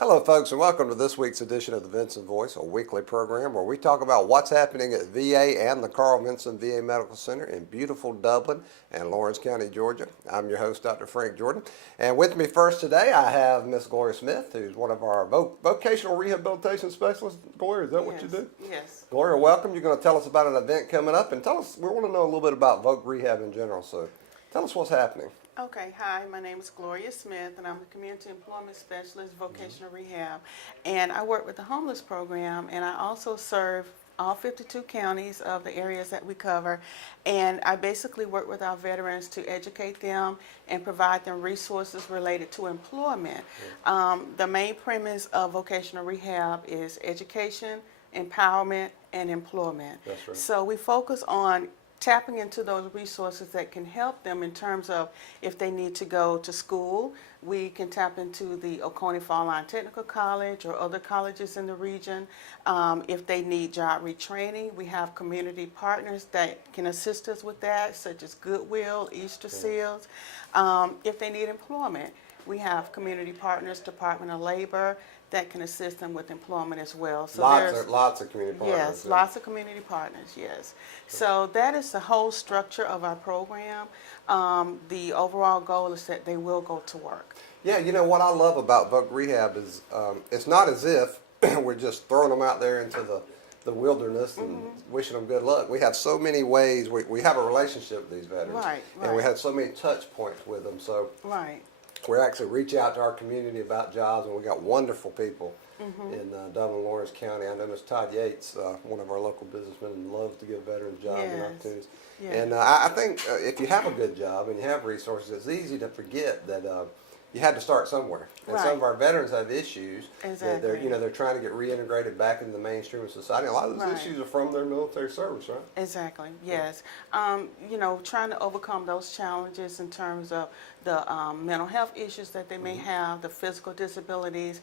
Hello, folks, and welcome to this week's edition of the Vinson Voice, a weekly program where we talk about what's happening at VA and the Carl Vinson VA Medical Center in beautiful Dublin and Lawrence County, Georgia. I'm your host, Dr. Frank Jordan, and with me first today I have Miss Gloria Smith, who's one of our vocational rehabilitation specialists. Gloria, is that what you do? Yes. Gloria, welcome. You're going to tell us about an event coming up, and tell us, we want to know a little bit about voc rehab in general, so tell us what's happening. Okay, hi, my name is Gloria Smith, and I'm a Community Employment Specialist, Vocational Rehab, and I work with the homeless program, and I also serve all 52 counties of the areas that we cover, and I basically work with our veterans to educate them and provide them resources related to employment. The main premise of vocational rehab is education, empowerment, and employment. That's right. So we focus on tapping into those resources that can help them in terms of if they need to go to school. We can tap into the Oconee Fall Line Technical College or other colleges in the region. If they need job retraining, we have community partners that can assist us with that, such as Goodwill, Easter Seals. If they need employment, we have community partners, Department of Labor, that can assist them with employment as well. So Lots of community partners. Yes, lots of community partners, yes. So that is the whole structure of our program. The overall goal is that they will go to work. Yeah, you know what I love about voc rehab is it's not as if we're just throwing them out there into the wilderness and wishing them good luck. We have so many ways. We have a relationship with these veterans. Right. And we have so many touch points with them. So Right. we actually reach out to our community about jobs, and we got wonderful people in Dublin, Lawrence County. I know Ms. Todd Yates, one of our local businessmen, loves to give veterans jobs and Yes. opportunities. Yes. And I think if you have a good job and you have resources, it's easy to forget that you had to start somewhere. And Right. some of our veterans have issues. That they're, Exactly. they're trying to get reintegrated back into the mainstream of society. A lot of those Right. issues are from their military service, right? Exactly, yes. Trying to overcome those challenges in terms of the mental health issues that they may have, the physical disabilities,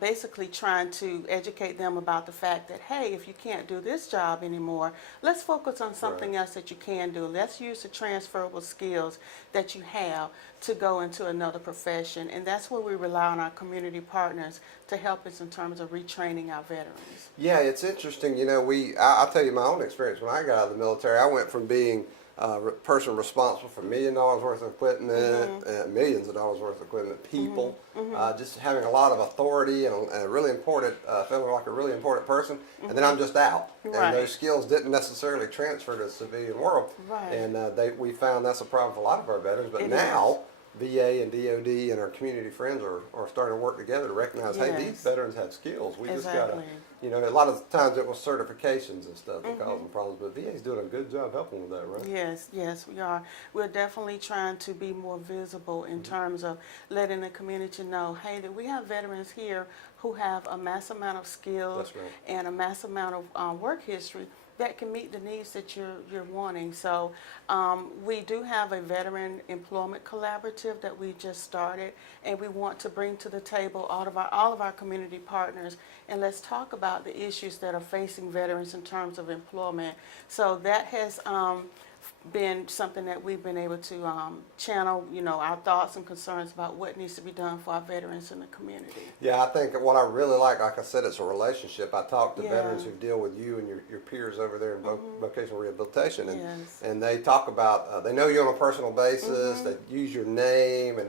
basically trying to educate them about the fact that, hey, if you can't do this job anymore, let's focus on something else that you can do. Let's use the transferable skills that you have to go into another profession. And that's where we rely on our community partners to help us in terms of retraining our veterans. Yeah, it's interesting. I'll tell you my own experience. When I got out of the military, I went from being a person responsible for $1 million worth of equipment, millions of dollars worth of equipment, people, just having a lot of authority and a really important, feeling like a really important person, and then I'm just out. Right. And those skills didn't necessarily transfer to the civilian world. Right. And we found that's a problem for a lot of our veterans. But It now, VA and DOD and our community friends are starting to work together to recognize, hey, these Yes. veterans have skills. We just got Exactly. to, a lot of times it was certifications and stuff that cause them problems, but VA's doing a good job helping with that, right? Yes, we are. We're definitely trying to be more visible in terms of letting the community know, hey, that we have veterans here who have a mass amount of skills That's right. and a mass amount of work history that can meet the needs that you're wanting. So we do have a veteran employment collaborative that we just started, and we want to bring to the table all of our community partners, and let's talk about the issues that are facing veterans in terms of employment. So that has been something that we've been able to channel, our thoughts and concerns about what needs to be done for our veterans in the community. Yeah, I think what I really like I said, it's a relationship. I talk to Yeah. veterans who deal with you and your peers over there in vocational rehabilitation, and, Yes. and they talk about, they know you on a personal basis, they use your name,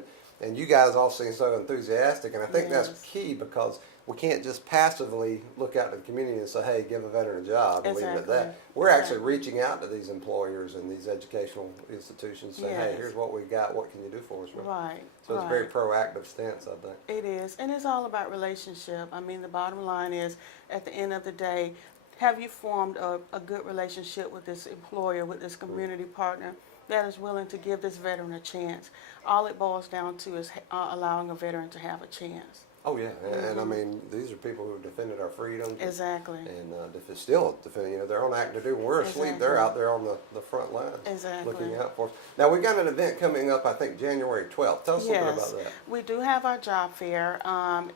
and you guys all seem so enthusiastic, and I think that's Yes. key because we can't just passively look out to the community and say, hey, give a veteran a job and leave it at that. Exactly. We're actually reaching out to these employers and these educational institutions saying, hey, Yes. here's what we got, what can you do for us? Right. So it's a right. very proactive stance, I think. It is, and it's all about relationship. I mean, the bottom line is, at the end of the day, have you formed a good relationship with this employer, with this community partner that is willing to give this veteran a chance? All it boils down to is allowing a veteran to have a chance. Oh yeah, and I mean these are people who have defended our freedoms. Exactly. And still defending, they're on active duty. When we're asleep, they're out there on the front lines, Exactly. looking out for us. Now we got an event coming up, I think January 12th. Tell us something about that. We do have our job fair.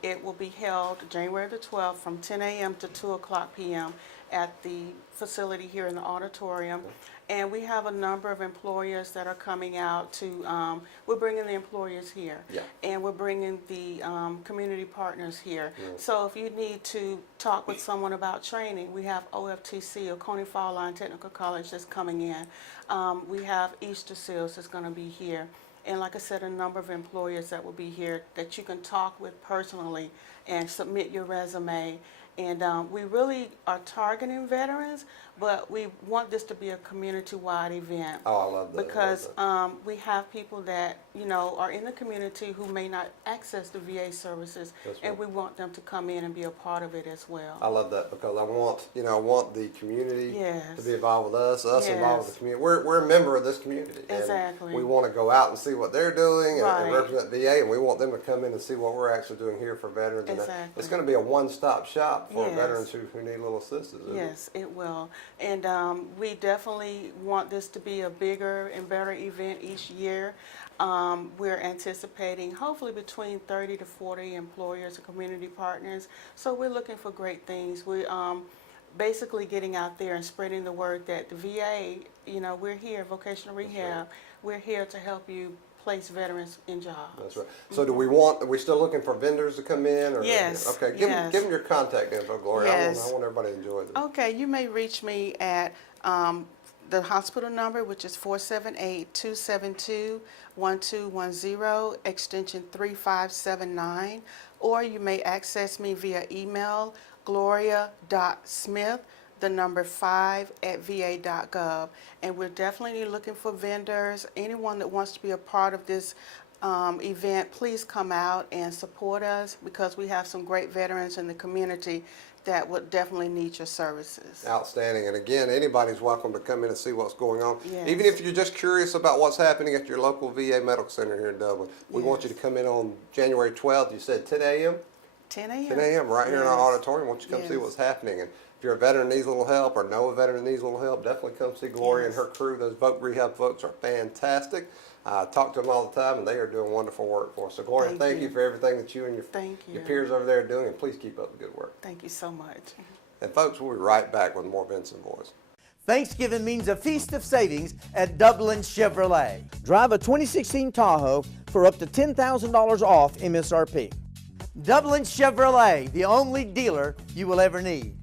It will be held January the 12th from 10 a.m. to 2 o'clock p.m. at the facility here in the auditorium. And we have a number of employers that are coming out to, we're bringing the employers here. Yeah. And we're bringing the community partners here. So if you need to talk with someone about training, we have OFTC, Oconee Fall Line Technical College, that's coming in. We have Easter Seals that's going to be here. And like I said, a number of employers that will be here that you can talk with personally and submit your resume. And we really are targeting veterans, but we want this to be a community-wide event. Oh, I love that. Because we have people that, you know, are in the community who may not access the VA services, That's and right. we want them to come in and be a part of it as well. I love that because I want, you know, I want the community Yes. to be involved with us involved with Yes. the community. We're a member of this community. Exactly. And we want to go out and see what they're doing and Right. represent VA, and we want them to come in and see what we're actually doing here for veterans. And Exactly. it's going to be a one-stop shop for Yes. veterans who need a little assistance. isn't it? Yes, it will. And we definitely want this to be a bigger and better event each year. We're anticipating hopefully between 30 to 40 employers and community partners. So we're looking for great things. We're basically getting out there and spreading the word that the VA, you know, we're here, vocational rehab, we're here to help you place veterans in jobs. That's right. So are we still looking for vendors to come in? Or, Yes, Okay, give yes. them your contact info, Gloria. Yes. I want everybody to enjoy this. Okay, you may reach me at the hospital number, which is 478-272-1210, extension 3579, or you may access me via email, gloria.smith, the number 5@va.gov. And we're definitely looking for vendors. Anyone that wants to be a part of this event, please come out and support us, because we have some great veterans in the community that would definitely need your services. Outstanding. And again, anybody's welcome to come in and see what's going on. Yes. Even if you're just curious about what's happening at your local VA Medical Center here in Dublin. We want you to come in on January 12th. You said 10 a.m.? 10 a.m. 10 a.m. right here in our Yes. auditorium. Why don't you come see Yes. what's happening? And if you're a veteran that needs a little help or know a veteran that needs a little help, definitely come see Gloria and Yes. her crew. Those voc rehab folks are fantastic. I talk to them all the time, and they are doing wonderful work for us. So, Gloria, Thank thank you. you for everything that you and Thank your you. peers over there are doing, and please keep up the good work. Thank you so much. And, folks, we'll be right back with more Vinson Voice. Thanksgiving means a feast of savings at Dublin Chevrolet. Drive a 2016 Tahoe for up to $10,000 off MSRP. Dublin Chevrolet, the only dealer you will ever need.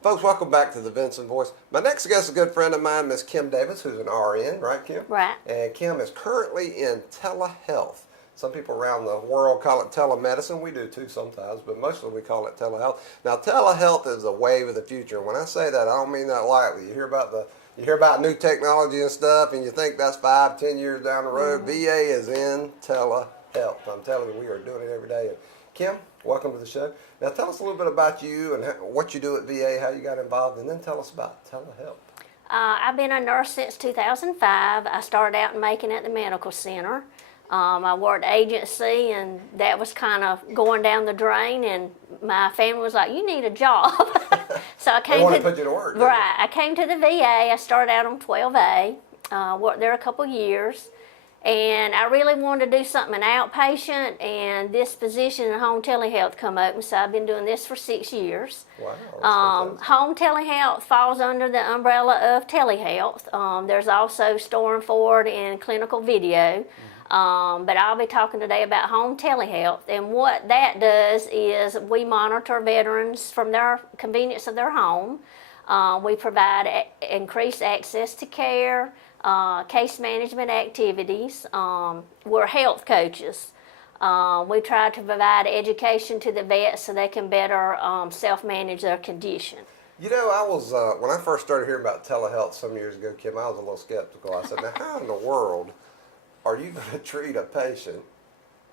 Folks, welcome back to the Vinson Voice. My next guest is a good friend of mine, Miss Kim Davis, who's an RN, right, Kim? Right. And Kim is currently in telehealth. Some people around the world call it telemedicine. We do too sometimes, but mostly we call it telehealth. Now, telehealth is a wave of the future. And when I say that, I don't mean that lightly. You hear about new technology and stuff, and you think that's 5, 10 years down the road. VA is in telehealth. I'm telling you, we are doing it every day. And Kim, welcome to the show. Now, tell us a little bit about you and what you do at VA, how you got involved, and then tell us about telehealth. I've been a nurse since 2005. I started out in Macon at the medical center. I worked agency, and that was kind of going down the drain, and my family was like, you need a job. So I came They want to put you to work. didn't they? Right. I came to the VA. I started out on 12A, worked there a couple years, and I really wanted to do something outpatient, and this position in home telehealth come open, so I've been doing this for 6 years. Wow. That's fantastic. Home telehealth falls under the umbrella of telehealth. There's also store and forward and clinical video. But I'll be talking today about home telehealth, and what that does is we monitor veterans from their convenience of their home. We provide increased access to care, case management activities. We're health coaches. We try to provide education to the vets so they can better self-manage their condition. You know, I was, when I first started hearing about telehealth some years ago, Kim, I was a little skeptical. I said, now how in the world are you going to treat a patient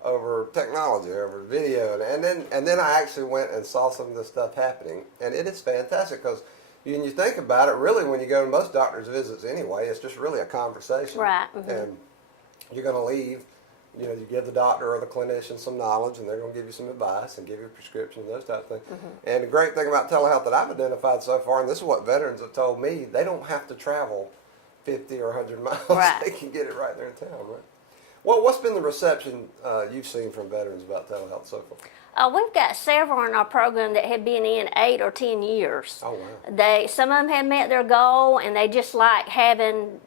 over technology, over video? And then I actually went and saw some of this stuff happening, and it is fantastic because when you think about it, really when you go to most doctor's visits anyway, it's just really a conversation. Right. And you're going to leave, you know, you give the doctor or the clinician some knowledge, and they're going to give you some advice and give you a prescription and those type of things. And the great thing about telehealth that I've identified so far, and this is what veterans have told me, they don't have to travel 50 or 100 miles. Right. They can get it right there in town, right? Well, what's been the reception you've seen from veterans about telehealth so far? We've got several in our program that have been in 8 or 10 years. Oh, wow. Some of them have met their goal, and they just like having,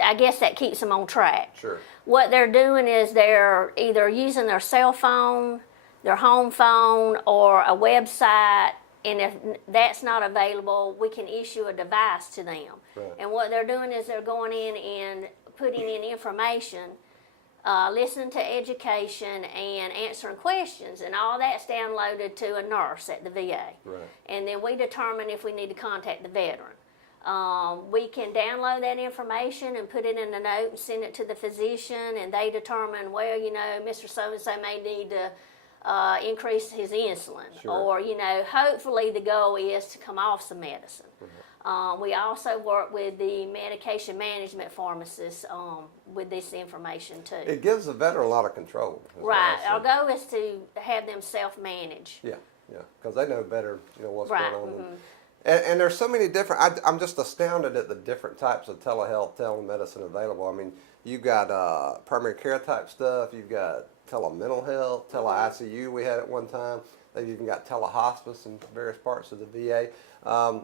I guess that keeps them on track. Sure. What they're doing is they're either using their cell phone, their home phone, or a website, and if that's not available, we can issue a device to them. Right. And what they're doing is they're going in and putting in information, listening to education, and answering questions, and all that's downloaded to a nurse at the VA. Right. And then we determine if we need to contact the veteran. We can download that information and put it in a note and send it to the physician, and they determine, well, you know, Mr. So-and-so may need to increase his insulin. Sure. Or, you know, hopefully the goal is to come off some medicine. We also work with the medication management pharmacists with this information too. It gives the veteran a lot of control. Right. Our goal is to have them self-manage. Yeah, yeah, because they know better, you know, what's Right. going on. And there's so many different, I'm just astounded at the different types of telehealth, telemedicine available. I mean, you've got primary care type stuff, you've got telemental health, tele-ICU we had at one time. They've even got telehospice in various parts of the VA.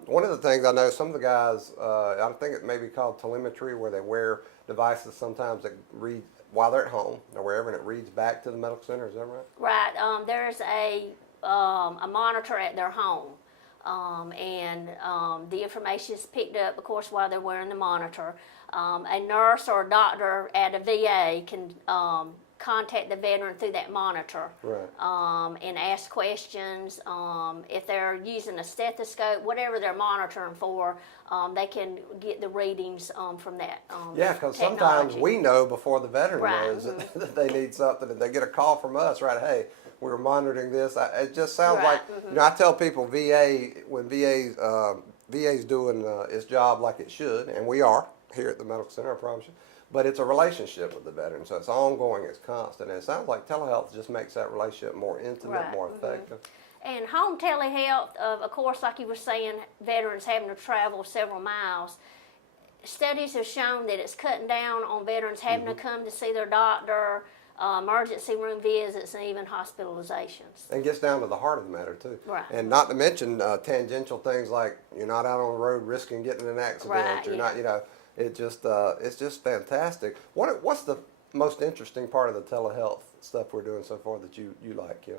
One of the things I know, some of the guys, I think it may be called telemetry, where they wear devices sometimes that read while they're at home or wherever, and it reads back to the medical center. Is that right? Right. There's a monitor at their home. And the information is picked up, of course, while they're wearing the monitor. A nurse or a doctor at a VA can contact the veteran through that monitor. Right. And ask questions. If they're using a stethoscope, whatever they're monitoring for, they can get the readings from that Yeah, because sometimes technology. we know before the veteran Right, knows that they need something, and they get a call from us, right? Hey, we were monitoring this. It just sounds Right, like, you know, I tell people when VA's doing its job like it should, and we are here at the medical center, I promise you. But it's a relationship with the veteran, so it's ongoing, it's constant, and it sounds like telehealth just makes that relationship more intimate, Right, more effective. And home telehealth, of course, like you were saying, veterans having to travel several miles. Studies have shown that it's cutting down on veterans having to come to see their doctor, emergency room visits, and even hospitalizations. And gets down to the heart of the matter too. Right. And not to mention tangential things like you're not out on the road risking getting in an accident. Right, You're yeah. not, you know, it's just fantastic. What's the most interesting part of the telehealth stuff we're doing so far that you like, Kim?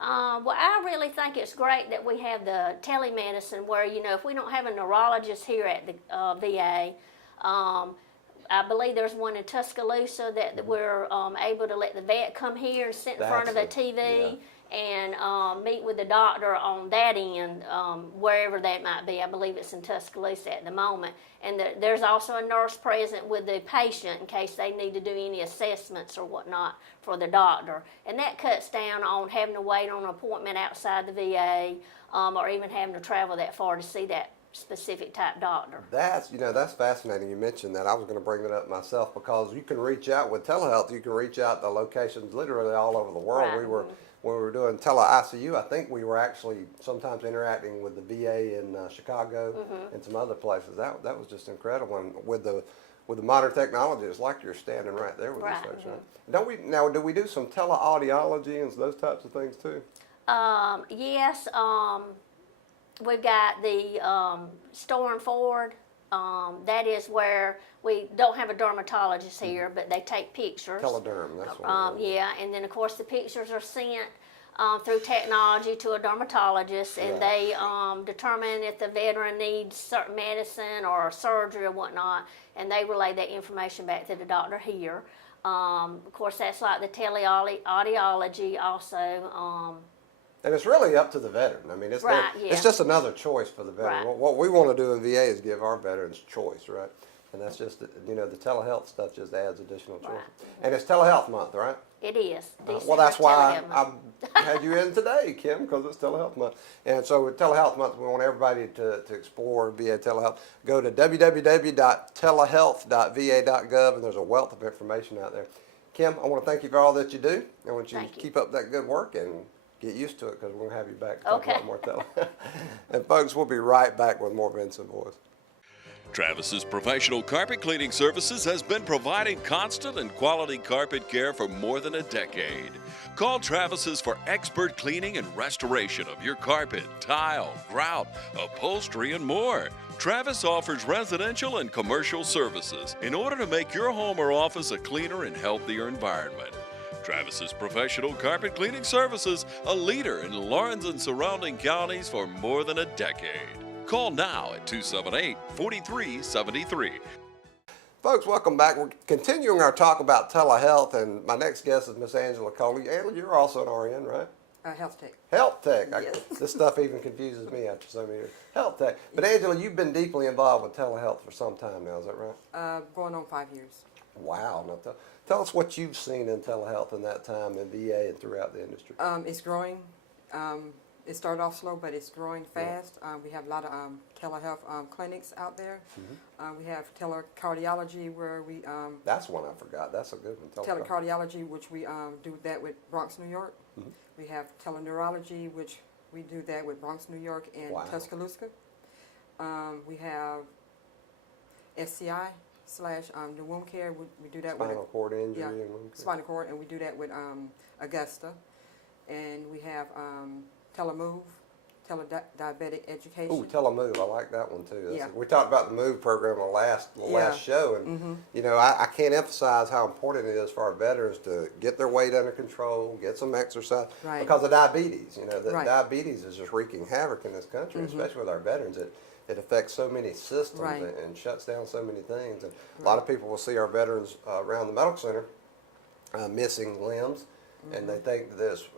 Well, I really think it's great that we have the telemedicine where, you know, if we don't have a neurologist here at the VA, I believe there's one in Tuscaloosa that we're able to let the vet come here and sit in front of a TV and meet with the doctor on that end, wherever that might be. I believe it's in Tuscaloosa at the moment. And there's also a nurse present with the patient in case they need to do any assessments or whatnot for the doctor. And that cuts down on having to wait on an appointment outside the VA or even having to travel that far to see that specific type doctor. That's fascinating. You mentioned that. I was going to bring that up myself because you can reach out with telehealth. You can reach out to locations literally all over the world. Right. When we were doing tele-ICU, I think we were actually sometimes interacting with the VA in Chicago and some other places. That was just incredible. And with the modern technology, it's like you're standing right there with these folks, right? Do we do some teleaudiology and those types of things too? Yes. We've got the store and forward. That is where we don't have a dermatologist here, but they take pictures. Telederm, that's what it is. Yeah, and then of course the pictures are sent through technology to a dermatologist, and they determine if the veteran needs certain medicine or surgery or whatnot, and they relay that information back to the doctor here. Of course, that's like the teleaudiology also. And it's really up to the veteran. I mean, it's just another choice for the veteran. Right. What we want to do in VA is give our veterans choice, right? And that's just, you know, the telehealth stuff just adds additional choice. Right. And it's telehealth month, right? It is. Well, that's why Telehealth I had you in today, Kim, because it's telehealth month. And so with telehealth month, we want everybody to explore VA telehealth. Go to www.telehealth.va.gov, and there's a wealth of information out there. Kim, I want to thank you for all that you do. I want you to keep up that good work and get used to it because we're going to have you back to talk about more telehealth. And folks, we'll be right back with more Vinson Voice. Travis's professional carpet cleaning services has been providing constant and quality carpet care for more than a decade. Call Travis's for expert cleaning and restoration of your carpet, tile, grout, upholstery, and more. Travis offers residential and commercial services in order to make your home or office a cleaner and healthier environment. Travis's professional carpet cleaning services, a leader in Lawrence and surrounding counties for more than a decade. Call now at 278-4373. Folks, welcome back. We're continuing our talk about telehealth, and my next guest is Miss Angela Coley. Angela, you're also an RN, right? Health tech. Health tech. Yes. This stuff even confuses me after so many years. Health tech. But Angela, you've been deeply involved with telehealth for some time now, is that right? Going on 5 years. Wow. Now tell us what you've seen in telehealth in that time in VA and throughout the industry. It's growing. It started off slow, but it's growing fast. We have a lot of telehealth clinics out there. We have telecardiology where we... That's one I forgot. That's a good one. telecardiology, which we do that with Bronx, New York. We have teleneurology, which we do that with Bronx, New York, and Tuscaloosa. We have SCI / the wound care. We do that Spinal with cord injury and wound care. spinal cord, and we do that with Augusta. And we have Telemove, telediabetic education. Ooh, Telemove, I like that one too. Yeah. We talked about the MOVE program on the last show, and you know, I can't emphasize how important it is for our veterans to get their weight under control, get some exercise, because of diabetes. You know, diabetes is just wreaking havoc in this country, especially with our veterans. It affects so many systems and shuts down so many things. And a lot of people will see our veterans around the medical center missing limbs, and they think that this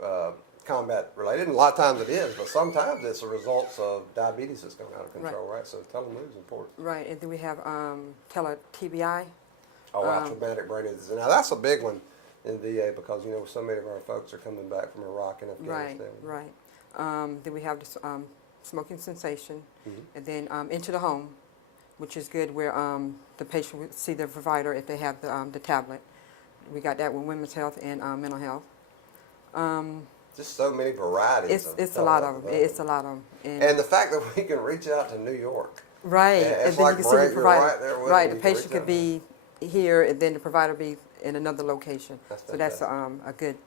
combat related, and a lot of times it is, but sometimes it's the results of diabetes that's going out of control, right? So telemove is important. Right, and then we have tele-TBI. Traumatic brain injury. Now that's a big one in VA because, you know, so many of our folks are coming back from Iraq and Afghanistan. Right. Then we have this smoking cessation, and then into the home, which is good where the patient would see their provider if they have the tablet. We got that with women's health and mental health. Just so many varieties. It's a lot of them. It's a lot of them. And the fact that we can reach out to New York. Right, and then like you can see the provider. right there with right, them. the patient could be here, and then the provider be in another location. That's so that's a good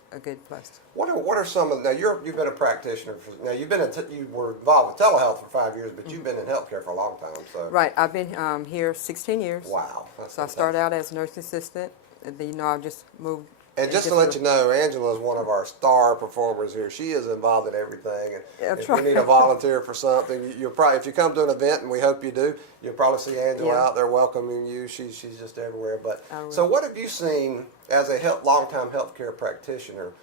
plus. What are some of now? You've been a practitioner now. You've been you were involved with telehealth for 5 years, but you've been in healthcare for a long time. So right, I've been here 16 years. Wow. So I started out as a nurse assistant, and then I just moved. And just to let you know, Angela is one of our star performers here. She is involved in everything. And if you need a volunteer for something, you'll probably, if you come to an event, and we hope you do, you'll probably see Angela out there welcoming you. She's just everywhere. But so, what have you seen as a longtime healthcare practitioner?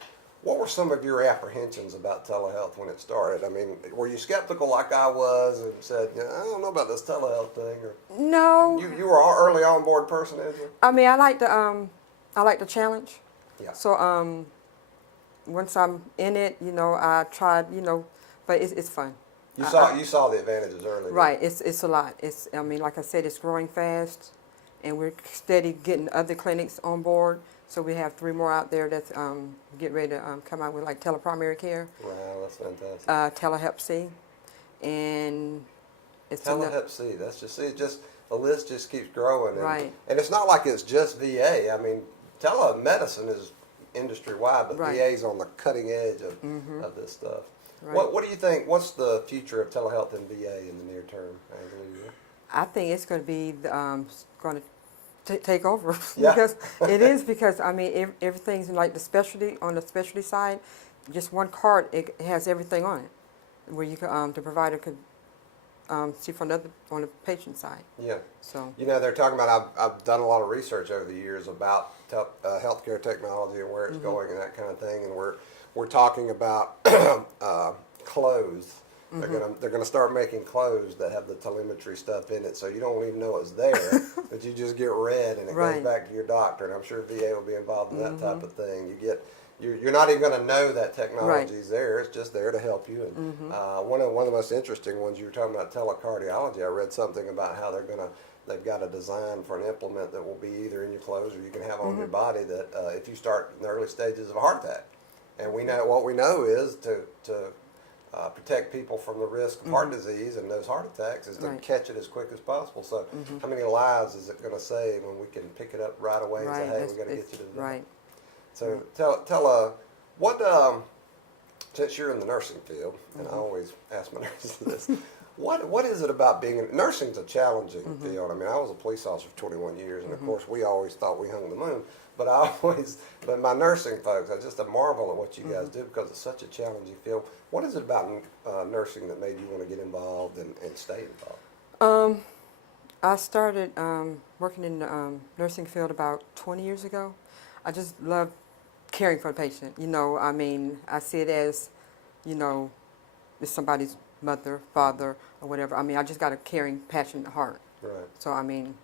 What were some of your apprehensions about telehealth when it started? I mean, were you skeptical like I was and said, I don't know about this telehealth thing? Or no. You were an early on board person, Angela? I mean, I like the challenge. Yeah. So once I'm in it, I tried, but it's fun. You saw the advantages early. Right. It's a lot. I mean, like I said, it's growing fast, and we're steady getting other clinics on board. So we have 3 more out there that's getting ready to come out with like teleprimary care. Wow, that's fantastic. Telehep C, and it's Telehep C. That's just the list just keeps growing. Right. And it's not like it's just VA. I mean, telemedicine is industry wide, but VA is on the cutting edge of this stuff. Right. What do you think? What's the future of telehealth in VA in the near term, Angela? I think it's going to be going to take over because because I mean everything's like on the specialty side, just one card it has everything on it, where you can the provider could see on the patient side. Yeah. So they're talking about. I've done a lot of research over the years about healthcare technology and where it's going and that kind of thing, and we're talking about clothes. They're gonna start making clothes that have the telemetry stuff in it, so you don't even know it's there, but you just get read and it goes back to your doctor. And I'm sure VA will be involved in that type of thing. You're not even going to know that technology is there. It's just there to help you. And one of the most interesting ones, you were talking about telecardiology. I read something about how they've got a design for an implement that will be either in your clothes or you can have on your body that if you start in the early stages of a heart attack. And what we know is to protect people from the risk of heart disease and those heart attacks is to Right. catch it as quick as possible. So how many lives is it going to save when we can pick it up right away and say, hey, we got to get you to the doctor? Right. So tell what since you're in the nursing field, and I always ask my nurses this, what is it about being in nursing's a challenging field? I mean, I was a police officer for 21 years, and of course we always thought we hung the moon. But but my nursing folks, I just marvel at what you guys do because it's such a challenging field. What is it about nursing that made you want to get involved and stay involved? I started working in the nursing field about 20 years ago. I just love caring for the patient. You know, I mean, I see it as, you know, it's somebody's mother, father, or whatever. I mean, I just got a caring, passionate heart. Right. So, I mean,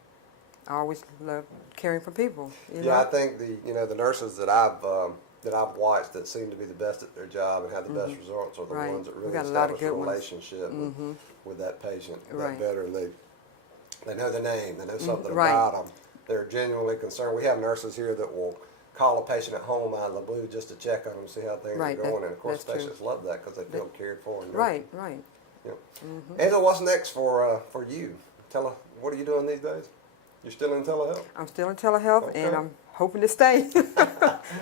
I always love caring for people. You Yeah, know? I think the nurses that I've watched that seem to be the best at their job and have the best results are the Right. ones that We really got a lot of establish a good ones. relationship with that patient, Right. that veteran. They know the name, they know something right. about them. They're genuinely concerned. We have nurses here that will call a patient at home out of the blue just to check on them, see how things Right, are going. And of course, that's true. patients love that because they feel cared for. And Right, right. Yeah. Angela, what's next for you? Tell us, what are you doing these days? You're still in telehealth? I'm still in telehealth, Okay. and I'm hoping to stay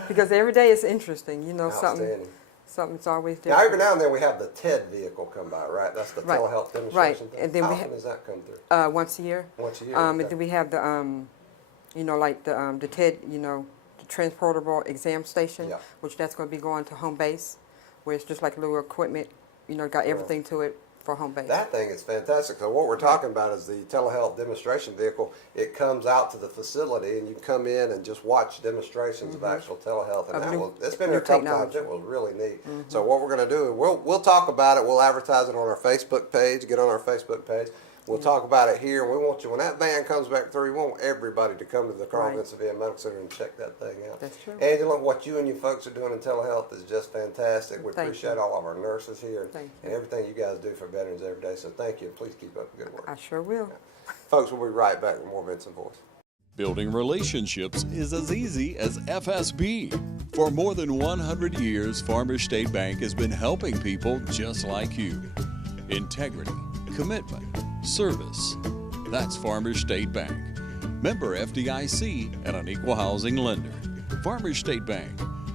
because every day is interesting. You know, Outstanding. something's always Now, different. every now and then we have the TED vehicle come by, right? That's the Right. telehealth demonstration Right. thing. And then How we often ha- does that come through? Once a year. Once a year. And okay. then we have the, you know, like the TED, you know, the transportable exam station, Yeah. which that's going to be going to home base, where it's just like a little equipment, you know, got everything to it for home base. That thing is fantastic. So what we're talking about is the telehealth demonstration vehicle. It comes out to the facility and you come in and just watch demonstrations of actual telehealth. And it's been new here a couple times. technology. It was really neat. So what we're going to do, we'll talk about it. We'll advertise it on our Facebook page. Get on our Facebook page. We'll talk about it here. And we want you, when that van comes back through, we want everybody to come to the Carl Right. Vinson Medical Center and check that thing out. That's true. Angela, what you and you folks are doing in telehealth is just fantastic. We Thank appreciate you. all of our nurses here Thank and you. everything you guys do for veterans every day. So thank you. Please keep up the good work. I sure will. Folks, we'll be right back with more Vinson Voice. Building relationships is as easy as FSB. For more than 100 years, Farmers State Bank has been helping people just like you. Integrity, commitment, service. That's Farmers State Bank. Member FDIC and an equal housing lender. Farmers State Bank,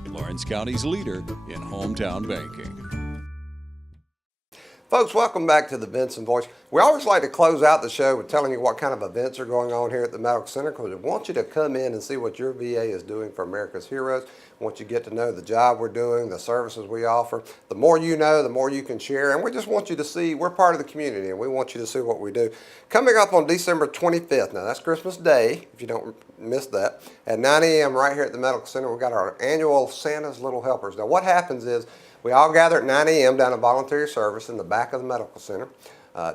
Lawrence County's leader in hometown banking. Folks, welcome back to the Vinson Voice. We always like to close out the show with telling you what kind of events are going on here at the Medical Center because we want you to come in and see what your VA is doing for America's heroes. We want you to get to know the job we're doing, the services we offer. The more you know, the more you can share. And we just want you to see we're part of the community and we want you to see what we do. Coming up on December 25th, now that's Christmas Day, if you don't miss that, at 9 a.m. right here at the Medical Center, we've got our annual Santa's Little Helpers. Now what happens is we all gather at 9 a.m. down at Voluntary Service in the back of the Medical Center.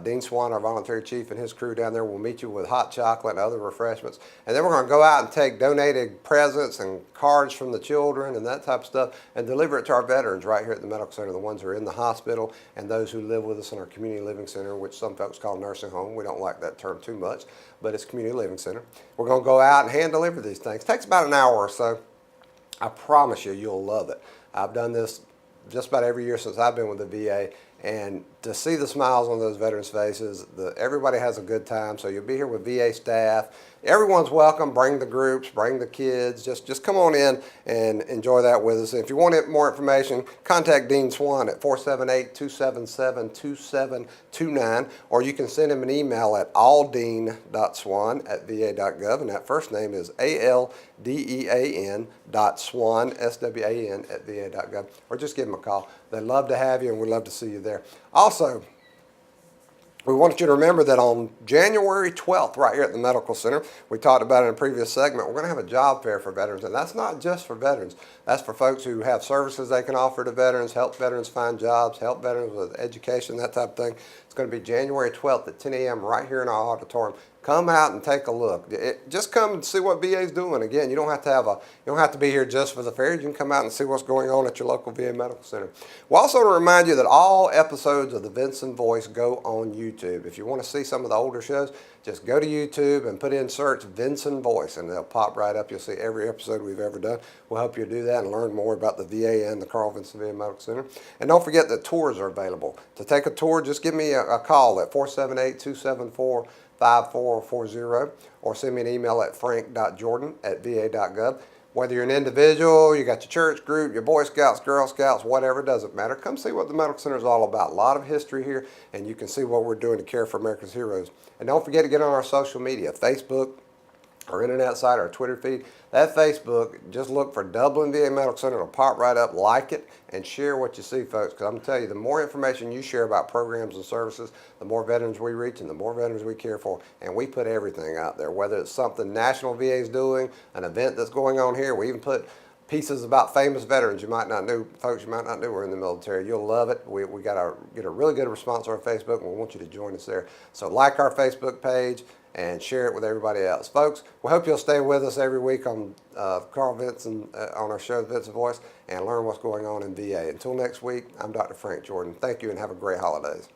Dean Swan, our volunteer chief, and his crew down there will meet you with hot chocolate and other refreshments. And then we're going to go out and take donated presents and cards from the children and that type of stuff and deliver it to our veterans right here at the Medical Center, the ones who are in the hospital and those who live with us in our community living center, which some folks call nursing home. We don't like that term too much, but it's community living center. We're going to go out and hand deliver these things. It takes about an hour or so. I promise you, you'll love it. I've done this just about every year since I've been with the VA, and to see the smiles on those veterans' faces, everybody has a good time. So you'll be here with VA staff. Everyone's welcome. Bring the groups, bring the kids. Just come on in and enjoy that with us. And if you want more information, contact Dean Swan at 478-277-2729, or you can send him an email at aldean.swan@va.gov, and that first name is ALDEAN.Swan, SWAN, @va.gov, or just give him a call. They'd love to have you, and we'd love to see you there. Also, we want you to remember that on January 12th, right here at the Medical Center, we talked about it in a previous segment, we're going to have a job fair for veterans. And that's not just for veterans. That's for folks who have services they can offer to veterans, help veterans find jobs, help veterans with education, that type of thing. It's going to be January 12th at 10 a.m. right here in our auditorium. Come out and take a look. Just come and see what VA is doing. Again, you don't have to be here just for the fair. You can come out and see what's going on at your local VA Medical Center. We'll also remind you that all episodes of the Vinson Voice go on YouTube. If you want to see some of the older shows, just go to YouTube and put in search Vinson Voice, and they'll pop right up. You'll see every episode we've ever done. We'll help you do that and learn more about the VA and the Carl Vinson VA Medical Center. And don't forget that tours are available. To take a tour, just give me a call at 478-274-5440 or send me an email at frank.jordan@va.gov. Whether you're an individual, you got your church group, your Boy Scouts, Girl Scouts, whatever, it doesn't matter. Come see what the Medical Center is all about. A lot of history here, and you can see what we're doing to care for America's heroes. And don't forget to get on our social media, Facebook, our internet site, our Twitter feed. That Facebook, just look for Dublin VA Medical Center. It'll pop right up. Like it and share what you see, folks, because I'm going to tell you, the more information you share about programs and services, the more veterans we reach and the more veterans we care for. And we put everything out there, whether it's something National VA is doing, an event that's going on here. We even put pieces about famous veterans you might not know, folks you might not know were in the military. You'll love it. We get a really good response on our Facebook, and we want you to join us there. So like our Facebook page and share it with everybody else. Folks, we hope you'll stay with us every week on Carl Vinson, on our show, Vinson Voice, and learn what's going on in VA. Until next week, I'm Dr. Frank Jordan. Thank you and have a great holidays.